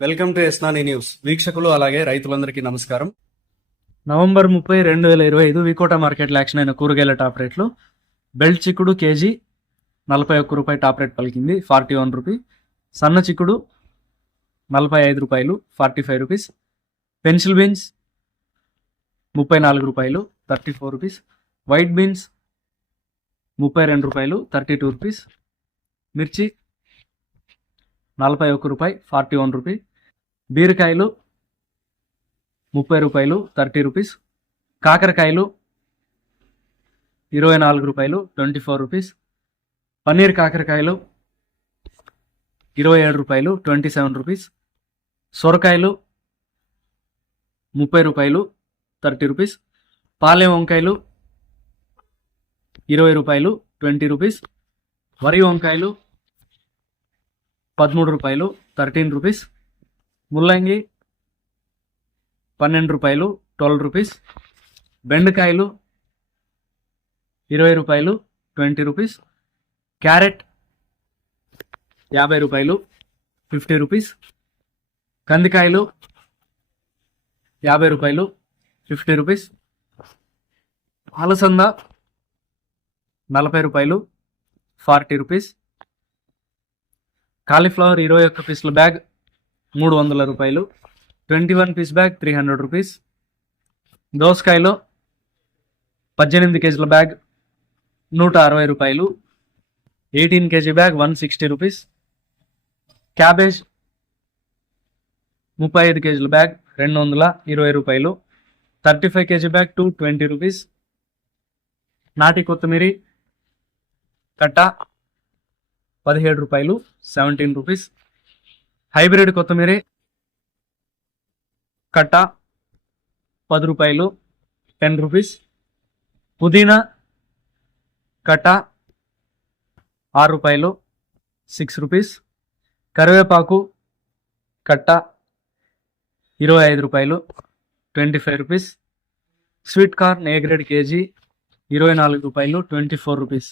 Welcome to ఎస్నాని news. వీక్షకులు అలాగే రైతులందరికీ నమస్కారం. నవంబర్ 30, 2025 వికోట మార్కెట్లో యాక్షన్ అయిన కూరగాయల టాప్ రేట్లు. బెల్ట్ చిక్కుడు కేజీ 41 రూపాయి టాప్ రేట్ పలికింది, 41 రూపీ. సన్న చిక్కుడు 45 రూపాయలు, 45 రూపీస్. పెన్సిల్ బీన్స్ 34 రూపాయలు, 34 రూపీస్. వైట్ బీన్స్ 32 రూపాయలు, 32 రూపీస్. మిర్చి 41 రూపాయి, 41 రూపీ. బీరకాయలు 30 రూపాయలు, 30 రూపీస్. కాకరకాయలు 24 రూపాయలు, 24 రూపీస్. పన్నీర్ కాకరకాయలు 27 రూపాయలు, 27 రూపీస్. సొరకాయలు 30 రూపాయలు, 30 రూపీస్. పాలెం వంకాయలు 20 రూపాయలు, 20 రూపీస్. వరి వంకాయలు 13 రూపాయలు, 13 రూపీస్. ముల్లంగి 12 రూపాయలు, 12 రూపీస్. బెండకాయలు 20 రూపాయలు, 20 రూపీస్. క్యారెట్ 50 రూపాయలు, 50 రూపీస్. కందికాయలు 50 రూపాయలు, 50 రూపీస్. అలసంద 40 రూపాయలు, 40 రూపీస్. కాలీఫ్లవర్ 21 పీసుల బ్యాగ్ 300 రూపాయలు, 21 పీస్ బ్యాగ్ 300 రూపీస్. దోసకాయలు 18 కేజీల బ్యాగ్ 160 రూపాయలు, 18 కేజీ బ్యాగ్ 160 రూపీస్. క్యాబేజ్ 35 కేజీల బ్యాగ్ 220 రూపాయలు, 35 కేజీ బ్యాగ్ 220 రూపీస్. నాటి కొత్తిమీరి కట్ట 17 రూపాయలు, 17 రూపీస్. హైబ్రిడ్ కొత్తిమీర కట్ట 10 రూపాయలు, 10 రూపీస్. పుదీనా కట్ట 6 రూపాయలు, 6 రూపీస్. కరివేపాకు కట్ట 25 రూపాయలు, 25 rupees. Sweet corn A grade KG 24 రూపాయలు, 24 రూపీస్.